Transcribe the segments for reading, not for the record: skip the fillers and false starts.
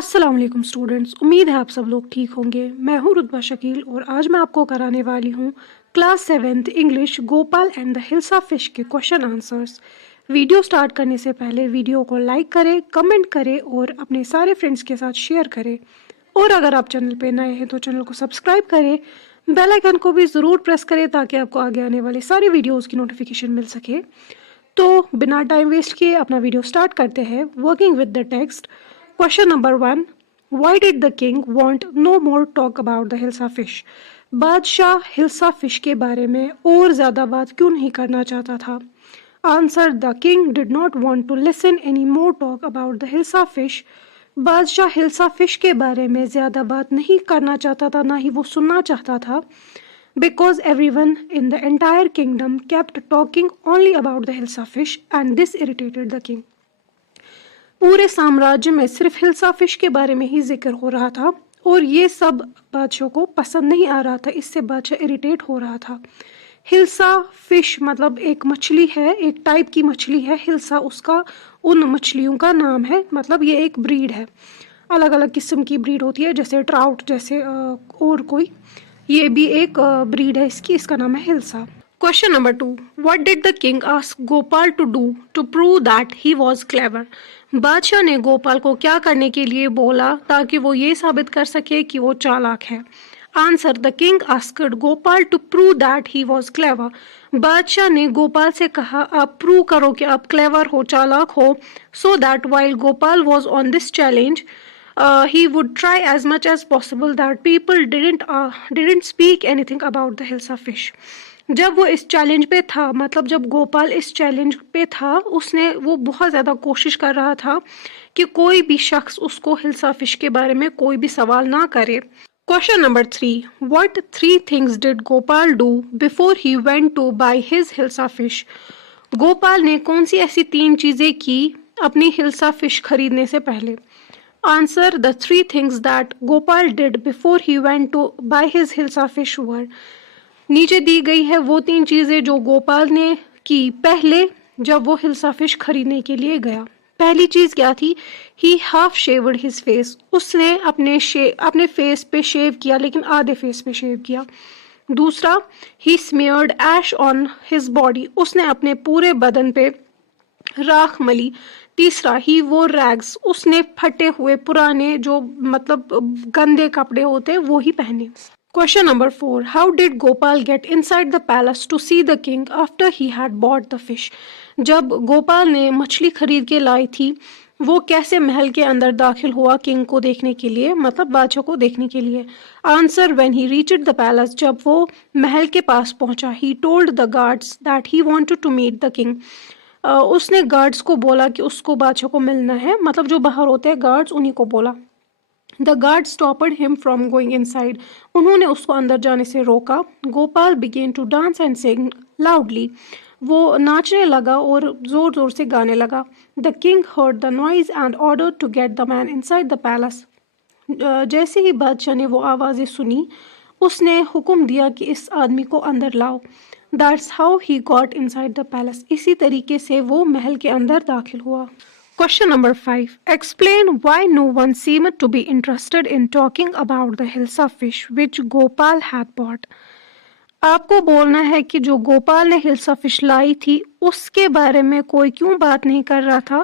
अस्सलाम वालेकुम स्टूडेंट्स, उम्मीद है आप सब लोग ठीक होंगे। मैं हूं रुतबा शकील और आज मैं आपको कराने वाली हूं class 7th English Gopal and the hilsa fish के क्वेश्चन आंसर्स। वीडियो स्टार्ट करने से पहले वीडियो को लाइक करें, कमेंट करें और अपने सारे फ्रेंड्स के साथ शेयर करें। और अगर आप चैनल पे नए हैं तो चैनल को सब्सक्राइब करें, बेल आइकन को भी ज़रूर प्रेस करें ताकि आपको आगे आने वाली सारी वीडियोज़ की नोटिफिकेशन मिल सके। तो बिना टाइम वेस्ट किए अपना वीडियो स्टार्ट करते हैं। Working with the text. Question number 1, Why did the king want no more talk about the Hilsa fish? बादशाह हिल्सा फिश के बारे में और ज़्यादा बात क्यों नहीं करना चाहता था? Answer, the king did not want to listen any more talk about the hilsa fish. बादशाह हिल्सा फिश के बारे में ज़्यादा बात नहीं करना चाहता था, ना ही वो सुनना चाहता था। Because everyone in the entire kingdom kept talking only about the Hilsa fish and this irritated the king. पूरे साम्राज्य में सिर्फ हिल्सा फिश के बारे में ही जिक्र हो रहा था और ये सब बादशाह को पसंद नहीं आ रहा था, इससे बादशाह इरिटेट हो रहा था। हिल्सा फिश मतलब एक मछली है, एक टाइप की मछली है। हिल्सा उसका उन मछलियों का नाम है, मतलब ये एक ब्रीड है। अलग अलग किस्म की ब्रीड होती है, जैसे ट्राउट, जैसे और कोई, ये भी एक ब्रीड है इसकी, इसका नाम है hilsa. Question number 2, what did the king ask Gopal to do to prove that he was clever? बादशाह ने गोपाल को क्या करने के लिए बोला ताकि वो ये साबित कर सके कि वो चालाक है? Answer, the king asked Gopal to prove that he was clever. बादशाह ने गोपाल से कहा, आप प्रूव करो कि आप क्लेवर हो, चालाक हो, so that while Gopal was on this challenge he would try as much as possible that people didn't speak anything about the Hilsa fish. जब वो इस चैलेंज पे था, मतलब जब गोपाल इस चैलेंज पे था, वो बहुत ज़्यादा कोशिश कर रहा था कि कोई भी शख्स उसको हिल्सा फिश के बारे में कोई भी सवाल ना करे। Question number 3, what 3 things did Gopal do before he went to buy his hilsa fish? Gopal ने कौन सी ऐसी 3 चीज़ें की अपनी हिल्सा फिश खरीदने से पहले? Answer, the 3 things that Gopal did before he went to buy his hilsa fish वर। नीचे दी गई है वो 3 चीज़ें जो गोपाल ने की पहले जब वो हिल्सा फिश खरीदने के लिए गया। पहली चीज़ क्या थी? ही हाफ शेव्ड हिज फेस। उसने अपने फेस पे शेव किया, लेकिन आधे फेस पे शेव किया। दूसरा, ही स्मेयर्ड ऐश ऑन हिज बॉडी। उसने अपने पूरे बदन पे राख मली। तीसरा, ही वो रैग्स। उसने फटे हुए पुराने जो मतलब गंदे कपड़े होते वो ही पहने। Question number 4, how did Gopal get inside the palace to see the king after he had bought the fish? जब गोपाल ने मछली खरीद के लाई थी, वो कैसे महल के अंदर दाखिल हुआ किंग को देखने के लिए, मतलब बादशाह को देखने के लिए? Answer, when he reached the palace. जब वो महल के पास पहुंचा, he told the guards that he wanted to meet the king. उसने गार्ड्स को बोला कि उसको बादशाह को मिलना है, मतलब जो बाहर होते हैं गार्ड्स, उन्हीं को बोला। The guard stopped him from going inside. उन्होंने उसको अंदर जाने से रोका। Gopal began to dance and sing loudly. वो नाचने लगा और जोर जोर से गाने लगा। The king heard the noise and ordered to get the man inside the palace. जैसे ही बादशाह ने वो आवाज़ें सुनी, उसने हुक्म दिया कि इस आदमी को अंदर लाओ। That's how he got inside the palace. इसी तरीके से वो महल के अंदर दाखिल हुआ। Question number 5. Explain why no one seemed to be interested in talking about the Hilsa fish which Gopal had bought. आपको बोलना है कि जो गोपाल ने हिल्सा फिश लाई थी उसके बारे में कोई क्यों बात नहीं कर रहा था,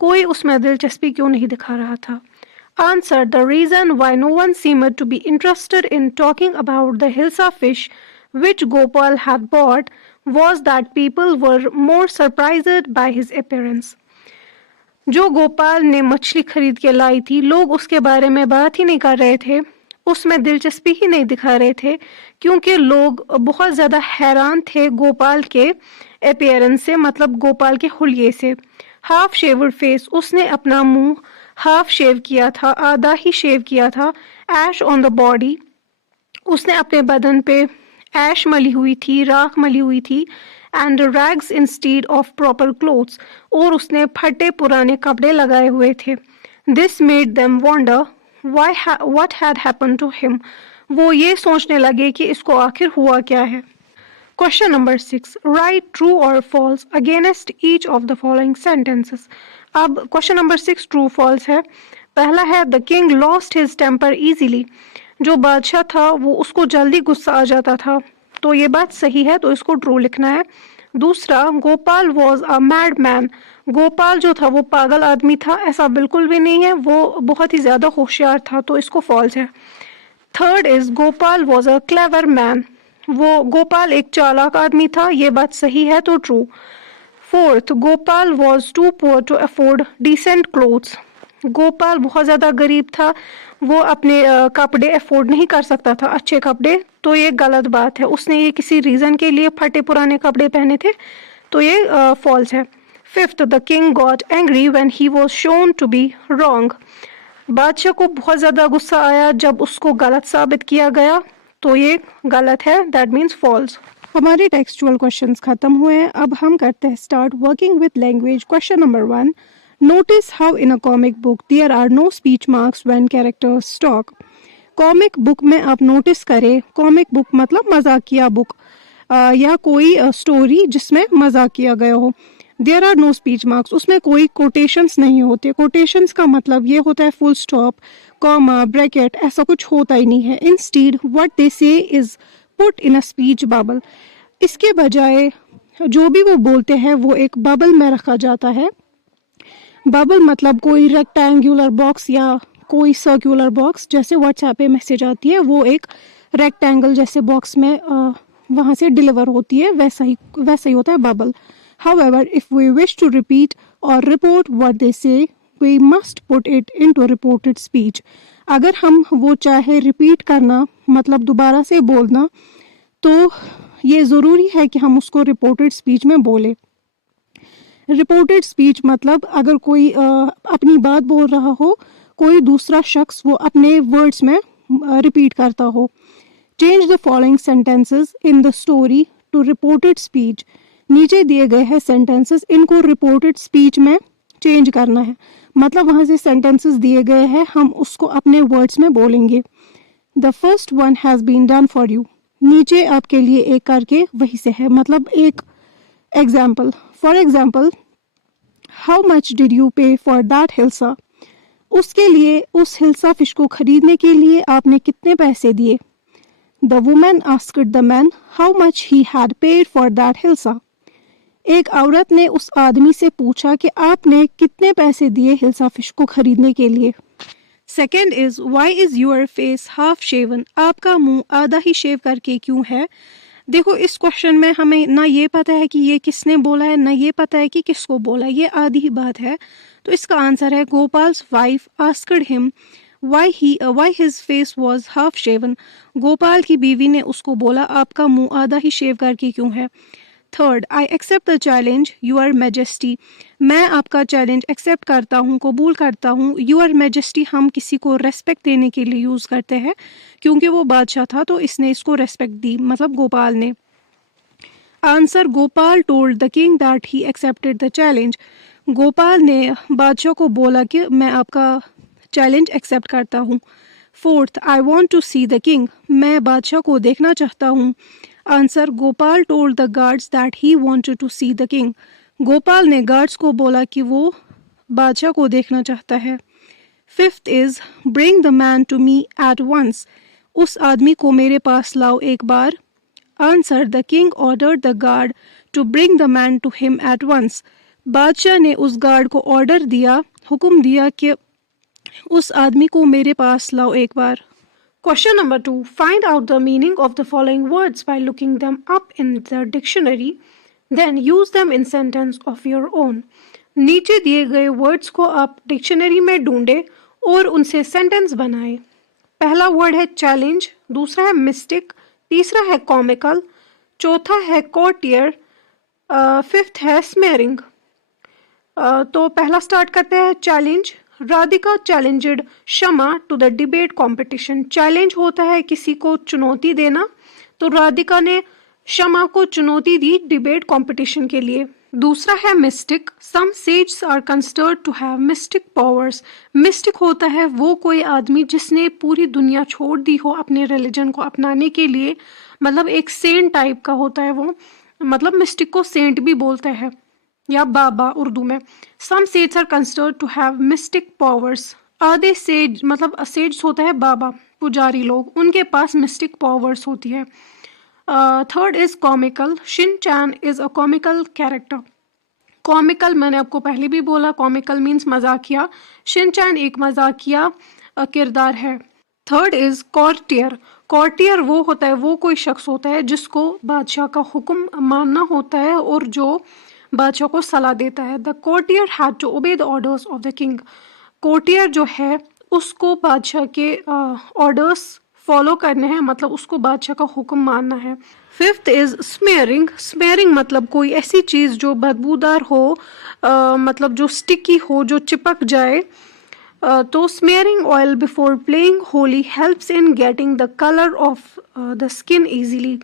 कोई उसमें दिलचस्पी क्यों नहीं दिखा रहा था? Answer, the reason why no one seemed to be interested in talking about the Hilsa fish which Gopal had bought was that people were more surprised by his appearance. जो गोपाल ने मछली खरीद के लाई थी, लोग उसके बारे में बात ही नहीं कर रहे थे, उसमें दिलचस्पी ही नहीं दिखा रहे थे, क्योंकि लोग बहुत ज़्यादा हैरान थे गोपाल के अपीयरेंस से, मतलब गोपाल के हुलिये से। Half shaved face. उसने अपना मुंह हाफ शेव किया था, आधा ही शेव किया था। ऐश ऑन द बॉडी। उसने अपने बदन पे ऐश मली हुई थी, राख मली हुई थी। And rags instead of proper clothes. और उसने फटे पुराने कपड़े लगाए हुए थे। This made them wonder what had happened to him. वो ये सोचने लगे कि इसको आखिर हुआ क्या है। Question number 6, write true or false against each of the following sentences. अब क्वेश्चन नंबर 6 ट्रू फॉल्स है। पहला है the king lost his temper easily, जो बादशाह था वो उसको जल्दी गुस्सा आ जाता था, तो ये बात सही है, तो इसको ट्रू लिखना है। दूसरा, Gopal was a mad man, Gopal जो था वो पागल आदमी था, ऐसा बिल्कुल भी नहीं है, वो बहुत ही ज्यादा होशियार था, तो इसको फॉल्स है। Third is Gopal was a clever man, वो गोपाल एक चालाक आदमी था, ये बात सही है, तो true. Fourth, Gopal was too poor to afford decent clothes, Gopal बहुत ज़्यादा गरीब था, वो अपने कपड़े अफोर्ड नहीं कर सकता था, अच्छे कपड़े, तो ये गलत बात है, उसने ये किसी रीज़न के लिए फटे पुराने कपड़े पहने थे, तो ये फॉल्स है। Fifth, the king got angry when he was shown to be wrong, बादशाह को बहुत ज़्यादा गुस्सा आया जब उसको गलत साबित किया गया, तो ये गलत है, दैट मीन्स फॉल्स। हमारे टेक्सचुअल क्वेश्चंस खत्म हुए हैं, अब हम करते हैं start working with language. Question number 1, notice how in a comic book there are no speech marks when characters talk. Comic book में आप नोटिस करें, कॉमिक बुक मतलब मजाकिया बुक या कोई स्टोरी जिसमें मजाक किया गया हो। There are no speech marks, उसमें कोई कोटेशंस नहीं होते। कोटेशंस का मतलब ये होता है फुल स्टॉप, कॉमा, ब्रैकेट, ऐसा कुछ होता ही नहीं है। इंस्टीड व्हाट दे से is put in a speech bubble, इसके बजाय जो भी वो बोलते हैं वो एक बबल में रखा जाता है। बबल मतलब कोई रेक्टेंगुलर बॉक्स या कोई सर्कुलर बॉक्स, जैसे व्हाट्सएप पे मैसेज आती है वो एक रेक्टेंगल जैसे बॉक्स में वहाँ से डिलीवर होती है, वैसा ही होता है bubble. However, if we wish to repeat or report what they say, we must put it into reported speech. अगर हम वो चाहे रिपीट करना मतलब दोबारा से बोलना, तो ये ज़रूरी है कि हम उसको रिपोर्टेड स्पीच में बोले। रिपोर्टेड स्पीच मतलब अगर कोई अपनी बात बोल रहा हो, कोई दूसरा शख्स वो अपने वर्ड्स में रिपीट करता हो। Change the following sentences in the story to reported speech, नीचे दिए गए हैं सेंटेंसेस, इनको रिपोर्टेड स्पीच में चेंज करना है, मतलब वहाँ से सेंटेंसेस दिए गए हैं, हम उसको अपने वर्ड्स में बोलेंगे। The first one has been done for you, नीचे आपके लिए एक करके वही से है, मतलब एक example. For example, how much did you पे फॉर दैट हिल्सा, उसके लिए उस हिल्सा फिश को खरीदने के लिए आपने कितने पैसे दिए। The women asked the man how much he had paid for that hilsa, एक औरत ने उस आदमी से पूछा कि आपने कितने पैसे दिए हिल्सा फिश को खरीदने के लिए। Second is why is your face half shaven, आपका मुंह आधा ही शेव करके क्यों है। देखो इस क्वेश्चन में हमें ना ये पता है कि ये किसने बोला है, ना ये पता है कि किसको बोला, ये आधी ही बात है, तो इसका आंसर है Gopal's wife asked him why his face was half shaven, Gopal की बीवी ने उसको बोला आपका मुंह आधा ही शेव करके क्यों है। Third, I accept the challenge your majesty, मैं आपका चैलेंज एक्सेप्ट करता हूँ, कबूल करता हूँ। यूर मैजेस्टी हम किसी को रेस्पेक्ट देने के लिए यूज़ करते हैं, क्योंकि वो बादशाह था तो इसने इसको रेस्पेक्ट दी, मतलब गोपाल ने। Answer, Gopal told the king that he accepted the challenge, Gopal ने बादशाह को बोला कि मैं आपका चैलेंज एक्सेप्ट करता हूँ। Fourth, I want to see the king, मैं बादशाह को देखना चाहता हूँ। Answer, Gopal told the guards that he wanted to see the king, Gopal ने गार्ड्स को बोला कि वो बादशाह को देखना चाहता है। Fifth is bring the man to me at once, उस आदमी को मेरे पास लाओ एक बार। Answer, the king ordered the guard to bring the man to him at once, बादशाह ने उस गार्ड को ऑर्डर दिया, हुक्म दिया कि उस आदमी को मेरे पास लाओ एक बार। Question number 2. Find out the meaning of the following words by looking them up in the dictionary. Then use them in sentence of your own. नीचे दिए गए वर्ड्स को आप डिक्शनरी में ढूंढें और उनसे सेंटेंस बनाएं। पहला वर्ड है चैलेंज, दूसरा है मिस्टिक, तीसरा है कॉमिकल, चौथा है कोर्टियर, फिफ्थ है स्मेरिंग। तो पहला स्टार्ट करते हैं challenge. Radhika challenged Shama to the debate competition, challenge होता है किसी को चुनौती देना, तो राधिका ने शमा को चुनौती दी डिबेट कंपटीशन के लिए। दूसरा है mystic, some sages are considered to have mystic powers, mystic होता है वो कोई आदमी जिसने पूरी दुनिया छोड़ दी हो अपने रिलीजन को अपनाने के लिए, मतलब एक सेंट टाइप का होता है वो, मतलब मिस्टिक को सेंट भी बोलते हैं या बाबा उर्दू में। सम सेट्स are considered to have mystic powers, आधे सेज मतलब सेज होता है बाबा, पुजारी लोग, उनके पास मिस्टिक पावर्स होती है। Third is comical, Shin chain is a comical character. Comical मैंने आपको पहले भी बोला, कॉमिकल मीन्स मजाकिया, शिनचैन एक मजाकिया किरदार है। थर्ड इज कॉर्टियर, कॉर्टियर वो होता है, वो कोई शख्स होता है जिसको बादशाह का हुक्म मानना होता है और जो बादशाह को सलाह देता है। The courtier had to obey the orders of the king, courtier जो है उसको बादशाह के ऑर्डर्स फॉलो करने हैं, मतलब उसको बादशाह का हुक्म मानना है। फिफ्थ इज स्मेयरिंग, स्मेयरिंग मतलब कोई ऐसी चीज़ जो बदबूदार हो, मतलब जो स्टिकी हो, जो चिपक जाए। तो smearing oil before playing Holi helps in getting the colour off the skin easily.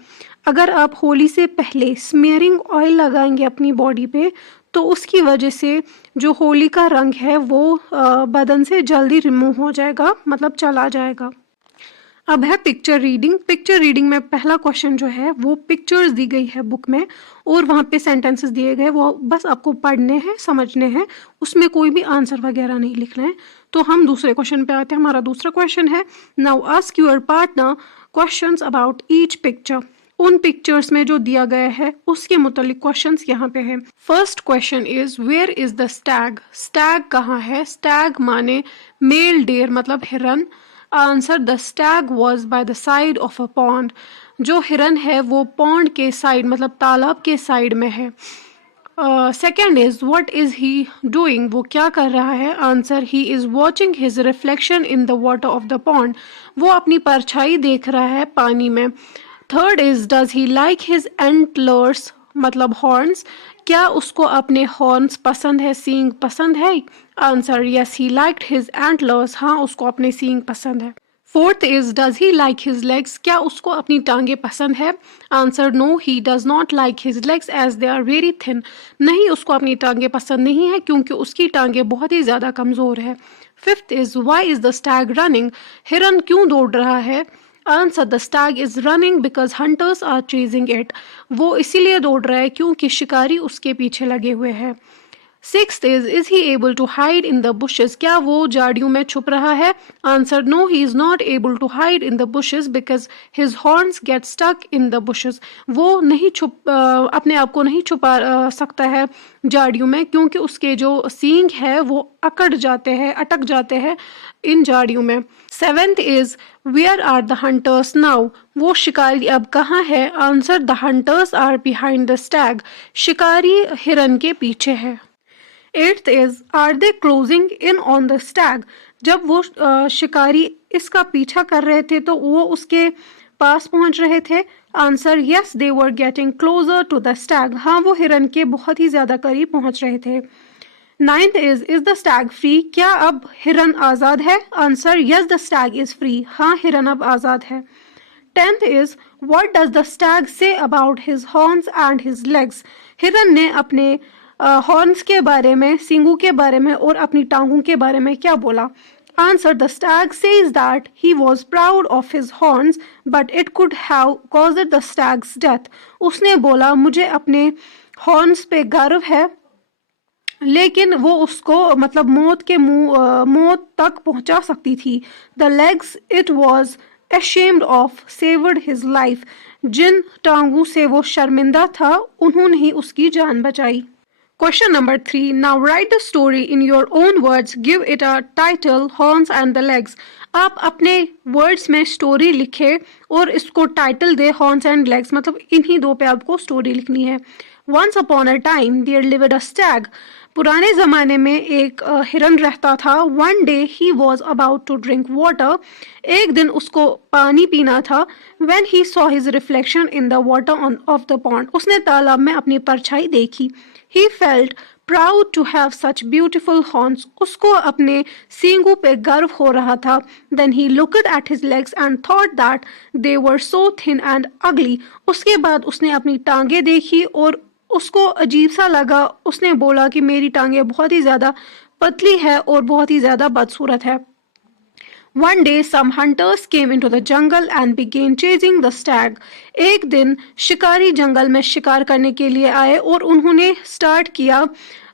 अगर आप होली से पहले स्मेयरिंग ऑयल लगाएंगे अपनी बॉडी पे तो उसकी वजह से जो होली का रंग है वो बदन से जल्दी रिमूव हो जाएगा, मतलब चला जाएगा। अब है पिक्चर रीडिंग। पिक्चर रीडिंग में पहला क्वेश्चन जो है वो पिक्चर्स दी गई है बुक में और वहाँ पे सेंटेंसेस दिए गए, वो बस आपको पढ़ने हैं, समझने हैं, उसमें कोई भी आंसर वगैरह नहीं लिखना है। तो हम दूसरे क्वेश्चन पे आते हैं। हमारा दूसरा क्वेश्चन है, now ask your partner questions about each picture. उन पिक्चर्स में जो दिया गया है उसके मुतालिक क्वेश्चंस यहाँ पे है। First question is where is the stag, stag कहाँ है? स्टैग माने मेल डेयर मतलब हिरन। Answer, the stag was by the side of a pond, जो हिरन है वो पॉन्ड के साइड मतलब तालाब के साइड में है। Second is what is he doing, वो क्या कर रहा है? Answer, he is watching his reflection in the water of the pond, वो अपनी परछाई देख रहा है पानी में। Third is does he like his antlers मतलब हॉर्न्स, क्या उसको अपने हॉर्न्स पसंद है, सींग पसंद है? Answer, yes he liked his antlers, हाँ उसको अपने सींग पसंद है। Fourth is does he like his legs, क्या उसको अपनी टांगे पसंद है? Answer, no he does not like his legs as they are very thin, नहीं उसको अपनी टांगे पसंद नहीं है क्योंकि उसकी टांगे बहुत ही ज्यादा कमजोर है। Fifth is why is the stag running, हिरन क्यों दौड़ रहा है? Answer, the stag is running because hunters are chasing it, वो इसीलिए दौड़ रहा है क्योंकि शिकारी उसके पीछे लगे हुए हैं। Sixth is he able to hide in the bushes, क्या वो झाड़ियों में छुप रहा है? Answer, no he is not able to hide in the bushes because his horns get stuck in the bushes, वो नहीं अपने आप को नहीं छुपा सकता है झाड़ियों में क्योंकि उसके जो सींग है वो अकड़ जाते हैं, अटक जाते हैं इन झाड़ियों में। Seventh is where are the hunters now, वो शिकारी अब कहाँ है? Answer, the hunters are behind the stag, शिकारी हिरन के पीछे है। Eighth is are they closing in on the stag, जब वो शिकारी इसका पीछा कर रहे थे तो वो उसके पास पहुंच रहे थे? Answer, yes they were getting closer to the stag, हाँ वो हिरन के बहुत ही ज्यादा करीब पहुंच रहे थे। Ninth is the Stag free, क्या अब हिरन आजाद है? Answer, yes the stag is free, हाँ हिरन अब आजाद है। Tenth is what does the Stag say about his horns and his legs, हिरन ने अपने हॉर्न्स के बारे में, सींगों के बारे में और अपनी टांगों के बारे में क्या बोला? Answer, the Stag says that he was proud of his horns but it could have caused the stags death, उसने बोला मुझे अपने हॉर्न्स पे गर्व है लेकिन वो उसको मतलब मौत तक पहुंचा सकती थी। The legs it was ashamed of saved his life, जिन टांगों से वो शर्मिंदा था उन्होंने ही उसकी जान बचाई। Question number 3. Now write the story in your own words. Give it a title, horns and the legs. आप अपने वर्ड्स में स्टोरी लिखे और इसको title they horns and legs, मतलब इन्हीं दो पे आपको स्टोरी लिखनी है। Once upon a time there lived a stag. पुराने ज़माने में एक हिरन रहता था। One day he was about to drink water. एक दिन उसको पानी पीना था। When he saw his reflection in the water of the pond. उसने तालाब में अपनी परछाई देखी। He felt proud to have such beautiful horns. उसको अपने सींगों पे गर्व हो रहा था। Then he looked at his legs and thought that they were so thin and ugly. उसके बाद उसने अपनी टांगे देखी और उसको अजीब सा लगा। उसने बोला कि मेरी टांगे बहुत ही ज़्यादा पतली है और बहुत ही ज़्यादा बदसूरत है। One day some hunters came into the jungle and began chasing the stag. एक दिन शिकारी जंगल में शिकार करने के लिए आए और उन्होंने स्टार्ट किया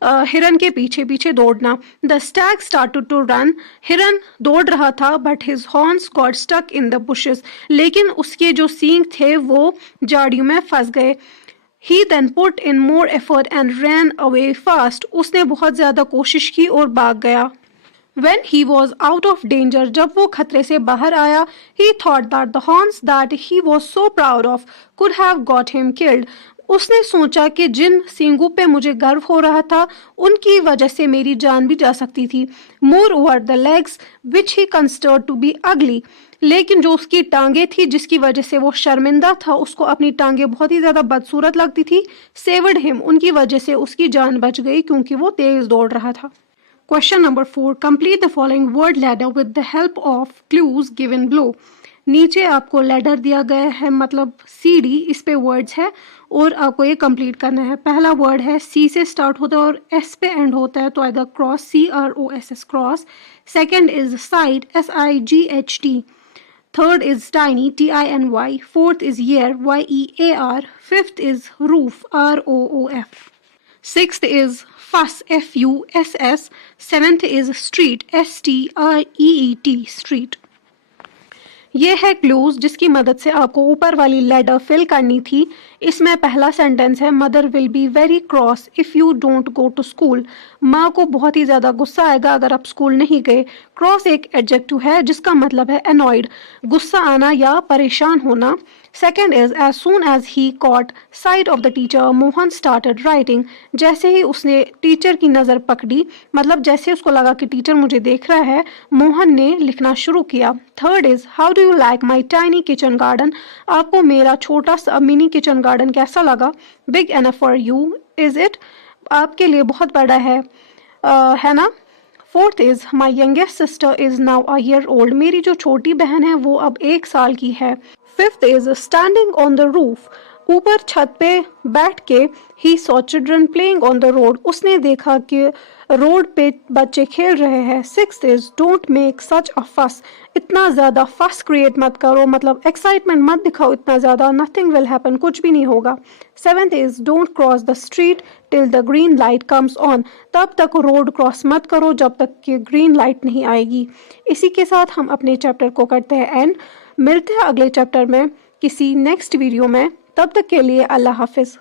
हिरन के पीछे पीछे दौड़ना. The stag started to run. हिरन दौड़ रहा था but his horns got stuck in the bushes. लेकिन उसके जो सींग थे वो झाड़ियों में फंस गए. He then put in more effort and ran away fast. उसने बहुत ज्यादा कोशिश की और भाग गया. When he was out of danger, जब वो खतरे से बाहर आया, he thought that the horns that he was so proud of could have got him killed. उसने सोचा कि जिन सींगों पे मुझे गर्व हो रहा था, उनकी वजह से मेरी जान भी जा सकती थी. Moreover, the legs, which he considered to be ugly, लेकिन जो उसकी टांगे थी जिसकी वजह से वो शर्मिंदा था, उसको अपनी टांगे बहुत ही ज्यादा बदसूरत लगती थी, saved him, उनकी वजह से उसकी जान बच गई क्योंकि वो तेज दौड़ रहा था. Question number 4. Complete the following word ladder with the help of clues given below. नीचे आपको लैडर दिया गया है, मतलब सीढ़ी, इस पे वर्ड्स है और आपको ये कंप्लीट करना है. पहला वर्ड है सी से स्टार्ट होता है और एस पे एंड होता है, तो आएगा cross, CROSS cross. Second is side, SIGHT. Third is tiny, TINY. Fourth is year, YEAR. Fifth is roof, ROOF. Sixth is fuss, FUSS. Seventh is street, STREET, street. ये है क्लूज जिसकी मदद से आपको ऊपर वाली लेटर फिल करनी थी. इसमें पहला सेंटेंस है mother will be very cross if you don't go to school. माँ को बहुत ही ज्यादा गुस्सा आएगा अगर आप स्कूल नहीं गए. क्रॉस एक एडजेक्टिव है जिसका मतलब है अनॉयड, गुस्सा आना या परेशान होना. Second is as soon as he caught sight of the teacher Mohan started writing. जैसे ही उसने टीचर की नज़र पकड़ी, मतलब जैसे उसको लगा कि टीचर मुझे देख रहा है, मोहन ने लिखना शुरू किया. Third is how do you like my tiny kitchen garden. आपको मेरा छोटा सा मिनी किचन गार्डन कैसा लगा. Big enough for you, is it. आपके लिए बहुत बड़ा है ना. Fourth is my youngest sister is now a year old. मेरी जो छोटी बहन है वो अब 1 साल की है. Fifth is standing on the roof. ऊपर छत पे बैठ के he saw children playing on the road. उसने देखा कि रोड पे बच्चे खेल रहे हैं. Sixth is don't make such a fuss. इतना ज़्यादा फस क्रिएट मत करो, मतलब एक्साइटमेंट मत दिखाओ इतना ज़्यादा, नथिंग विल हैपन, कुछ भी नहीं होगा. Seventh is don't cross the street till the green light comes on. तब तक रोड क्रॉस मत करो जब तक कि ग्रीन लाइट नहीं आएगी. इसी के साथ हम अपने चैप्टर को करते हैं एंड. मिलते हैं अगले चैप्टर में किसी नेक्स्ट वीडियो में. तब तक के लिए अल्लाह हाफिज़.